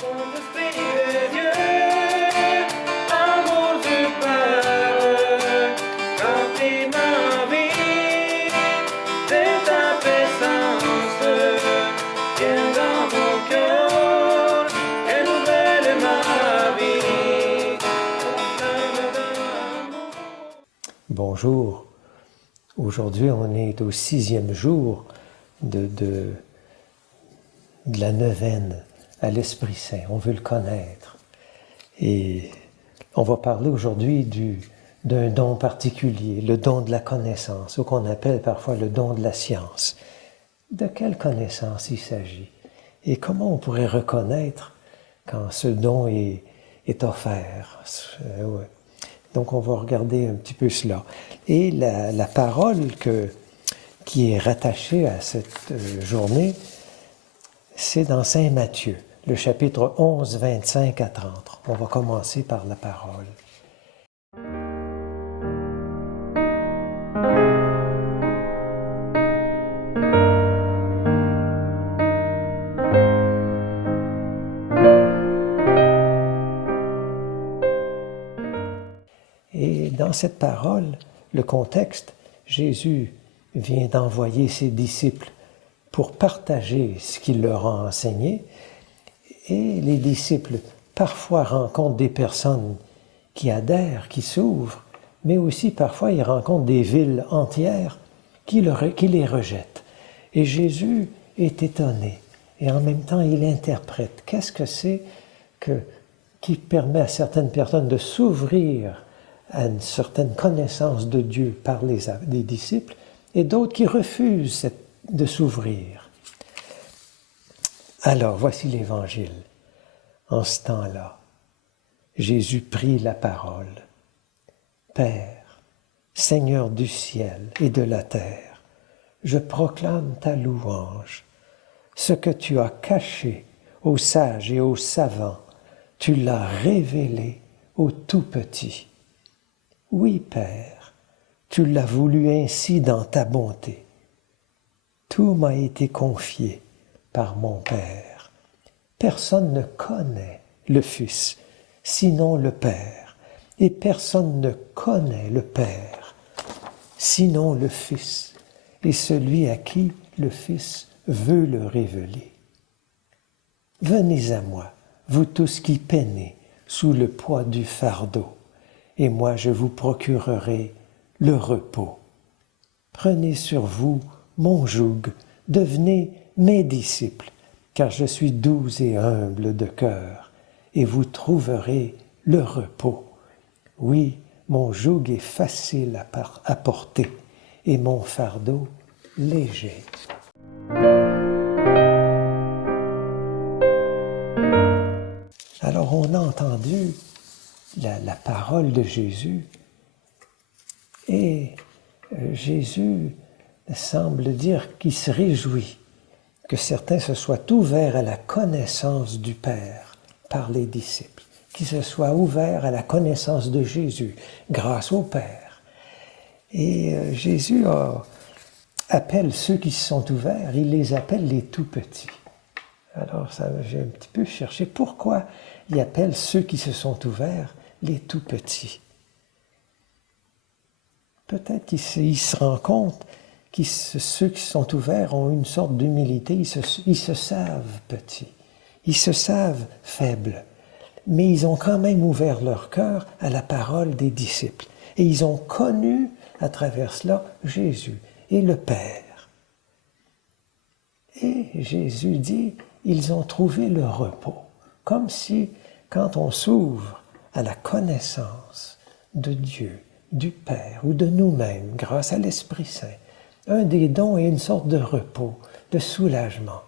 Saint-Esprit de Dieu, amour du Père, remplis ma vie de ta présence. Viens dans mon cœur, renouvelle ma vie. Bonjour. Aujourd'hui, on est au 6e jour de la neuvaine à l'Esprit Saint. On veut le connaître. Et on va parler aujourd'hui d'un don particulier, le don de la connaissance, ou qu'on appelle parfois le don de la science. De quelle connaissance il s'agit? Et comment on pourrait reconnaître quand ce don est offert? Ouais. Donc, on va regarder un petit peu cela. Et la parole qui est rattachée à cette journée, c'est dans Saint Matthieu, le chapitre 11, 25 à 30. On va commencer par la parole. Et dans cette parole, le contexte, Jésus vient d'envoyer ses disciples pour partager ce qu'il leur a enseigné. Et les disciples parfois rencontrent des personnes qui adhèrent, qui s'ouvrent, mais aussi parfois ils rencontrent des villes entières qui les rejettent. Et Jésus est étonné et en même temps il interprète. Qu'est-ce que c'est qui permet à certaines personnes de s'ouvrir à une certaine connaissance de Dieu par des disciples et d'autres qui refusent de s'ouvrir. Alors, voici l'Évangile. En ce temps-là, Jésus prit la parole. Père, Seigneur du ciel et de la terre, je proclame ta louange. Ce que tu as caché aux sages et aux savants, tu l'as révélé aux tout-petits. Oui, Père, tu l'as voulu ainsi dans ta bonté. Tout m'a été confié par mon Père. Personne ne connaît le Fils, sinon le Père, et personne ne connaît le Père, sinon le Fils, et celui à qui le Fils veut le révéler. Venez à moi, vous tous qui peinez sous le poids du fardeau, et moi je vous procurerai le repos. Prenez sur vous mon joug, devenez mes disciples, car je suis doux et humble de cœur, et vous trouverez le repos. Oui, mon joug est facile à porter, et mon fardeau léger. Alors on a entendu la parole de Jésus, et Jésus semble dire qu'il se réjouit que certains se soient ouverts à la connaissance du Père par les disciples, qu'ils se soient ouverts à la connaissance de Jésus grâce au Père. Et Jésus appelle ceux qui se sont ouverts, il les appelle les tout-petits. Alors j'ai un petit peu cherché pourquoi il appelle ceux qui se sont ouverts les tout-petits. Peut-être qu'il se rend compte que ceux qui sont ouverts ont une sorte d'humilité, ils se savent petits, ils se savent faibles, mais ils ont quand même ouvert leur cœur à la parole des disciples. Et ils ont connu à travers cela Jésus et le Père. Et Jésus dit, ils ont trouvé le repos, comme si quand on s'ouvre à la connaissance de Dieu, du Père ou de nous-mêmes, grâce à l'Esprit Saint, un des dons est une sorte de repos, de soulagement.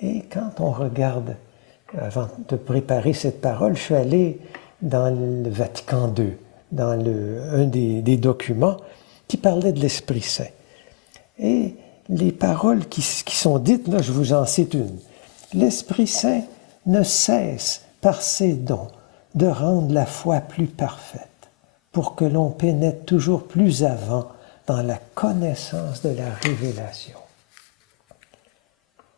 Et quand on regarde, avant de préparer cette parole, je suis allé dans le Vatican II, dans un des documents qui parlait de l'Esprit Saint. Et les paroles qui sont dites, là, je vous en cite une. L'Esprit Saint ne cesse, par ses dons, de rendre la foi plus parfaite, pour que l'on pénètre toujours plus avant dans la connaissance de la révélation.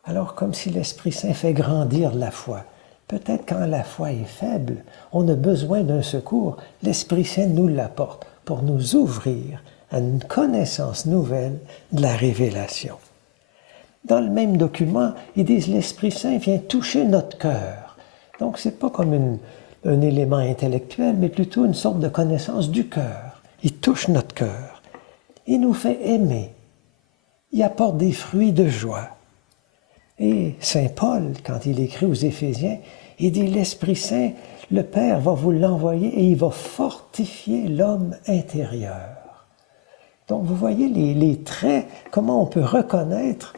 Alors comme si l'Esprit Saint fait grandir la foi. Peut-être quand la foi est faible, on a besoin d'un secours, l'Esprit Saint nous l'apporte pour nous ouvrir à une connaissance nouvelle de la révélation. Dans le même document, ils disent l'Esprit Saint vient toucher notre cœur. Donc ce n'est pas comme un élément intellectuel, mais plutôt une sorte de connaissance du cœur. Il touche notre cœur. Il nous fait aimer. Il apporte des fruits de joie. Et Saint Paul, quand il écrit aux Éphésiens, il dit l'Esprit Saint, le Père va vous l'envoyer et il va fortifier l'homme intérieur. Donc vous voyez les traits, comment on peut reconnaître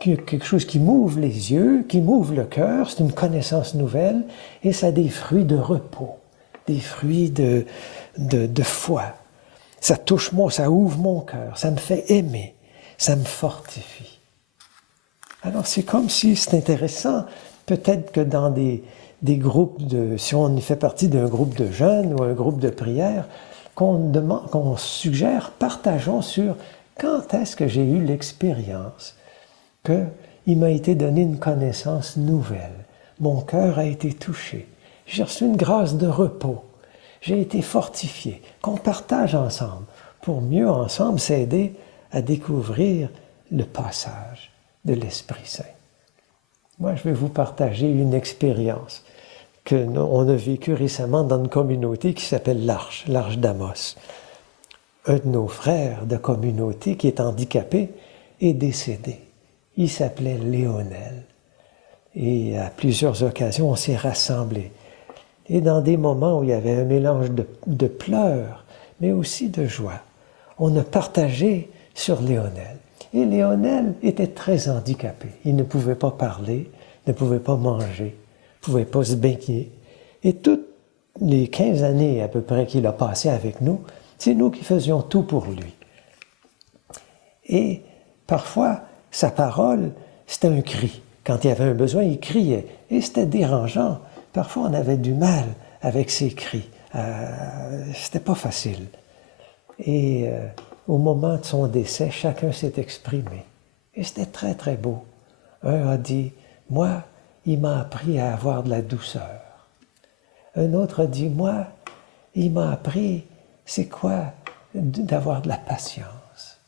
quelque chose qui m'ouvre les yeux, qui m'ouvre le cœur, c'est une connaissance nouvelle, et ça a des fruits de repos, des fruits de foi. Ça touche moi, ça ouvre mon cœur, ça me fait aimer, ça me fortifie. Alors c'est comme si, c'est intéressant, peut-être que dans des groupes si on fait partie d'un groupe de jeunes ou un groupe de prière, qu'on suggère, partageons sur quand est-ce que j'ai eu l'expérience qu'il m'a été donné une connaissance nouvelle. Mon cœur a été touché. J'ai reçu une grâce de repos. J'ai été fortifié. Qu'on partage ensemble pour mieux ensemble s'aider à découvrir le passage de l'Esprit Saint. Moi, je vais vous partager une expérience qu'on a vécue récemment dans une communauté qui s'appelle l'Arche d'Amos. Un de nos frères de communauté qui est handicapé est décédé. Il s'appelait Léonel. Et à plusieurs occasions, on s'est rassemblés. Et dans des moments où il y avait un mélange de pleurs, mais aussi de joie, on a partagé sur Léonel. Et Léonel était très handicapé. Il ne pouvait pas parler, ne pouvait pas manger, ne pouvait pas se baigner. Et toutes les 15 années à peu près qu'il a passé avec nous, c'est nous qui faisions tout pour lui. Et parfois, sa parole, c'était un cri. Quand il y avait un besoin, il criait. Et c'était dérangeant. Parfois, on avait du mal avec ses cris. C'était pas facile. Et au moment de son décès, chacun s'est exprimé. Et c'était très, très beau. Un a dit, moi, il m'a appris à avoir de la douceur. Un autre a dit, moi, il m'a appris, c'est quoi d'avoir de la patience.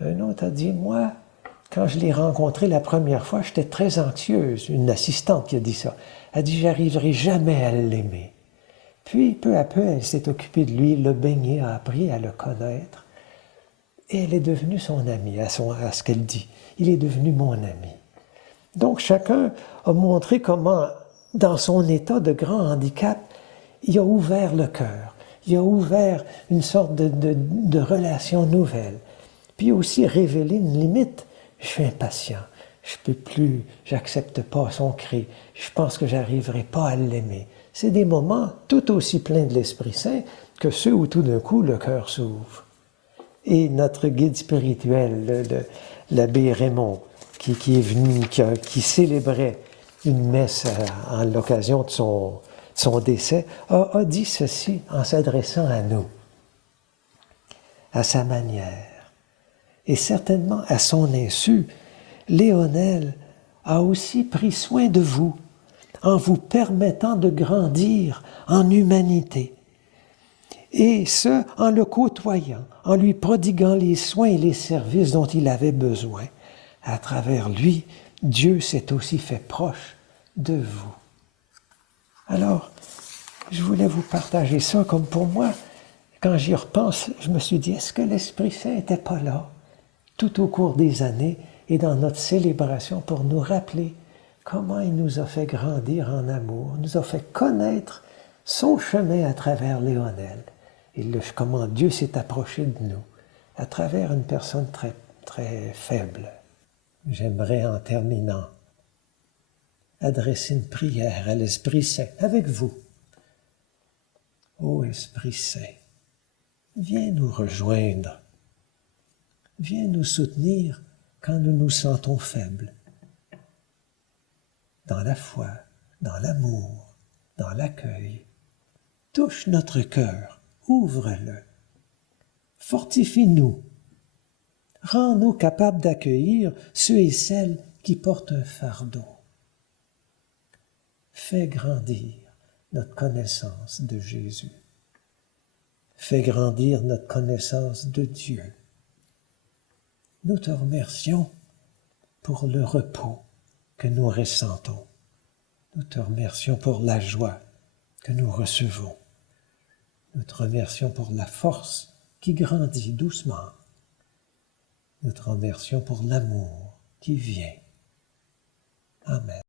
Un autre a dit, moi, quand je l'ai rencontré la première fois, j'étais très anxieuse. Une assistante qui a dit ça. Elle a dit, j'arriverai jamais à l'aimer. Puis, peu à peu, elle s'est occupée de lui, l'a baigné, a appris à le connaître. Et elle est devenue son amie, à ce qu'elle dit. Il est devenu mon ami. Donc, chacun a montré comment, dans son état de grand handicap, il a ouvert le cœur. Il a ouvert une sorte de relation nouvelle. Puis aussi révélé une limite. Je suis impatient, je ne peux plus, j'accepte pas son cri, je pense que j'arriverai pas à l'aimer. C'est des moments tout aussi pleins de l'Esprit Saint que ceux où tout d'un coup le cœur s'ouvre. Et notre guide spirituel, l'abbé Raymond, qui est venu, qui célébrait une messe à l'occasion de son décès, a dit ceci en s'adressant à nous, à sa manière. Et certainement, à son insu, Léonel a aussi pris soin de vous en vous permettant de grandir en humanité. Et ce, en le côtoyant, en lui prodiguant les soins et les services dont il avait besoin. À travers lui, Dieu s'est aussi fait proche de vous. Alors, je voulais vous partager ça comme pour moi. Quand j'y repense, je me suis dit, est-ce que l'Esprit Saint n'était pas là tout au cours des années et dans notre célébration pour nous rappeler comment il nous a fait grandir en amour, nous a fait connaître son chemin à travers Léonel et comment Dieu s'est approché de nous à travers une personne très, très faible. J'aimerais en terminant adresser une prière à l'Esprit Saint avec vous. Ô Esprit Saint, viens nous rejoindre. Viens nous soutenir quand nous nous sentons faibles. Dans la foi, dans l'amour, dans l'accueil. Touche notre cœur, ouvre-le. Fortifie-nous. Rends-nous capables d'accueillir ceux et celles qui portent un fardeau. Fais grandir notre connaissance de Jésus. Fais grandir notre connaissance de Dieu. Nous te remercions pour le repos que nous ressentons. Nous te remercions pour la joie que nous recevons. Nous te remercions pour la force qui grandit doucement. Nous te remercions pour l'amour qui vient. Amen.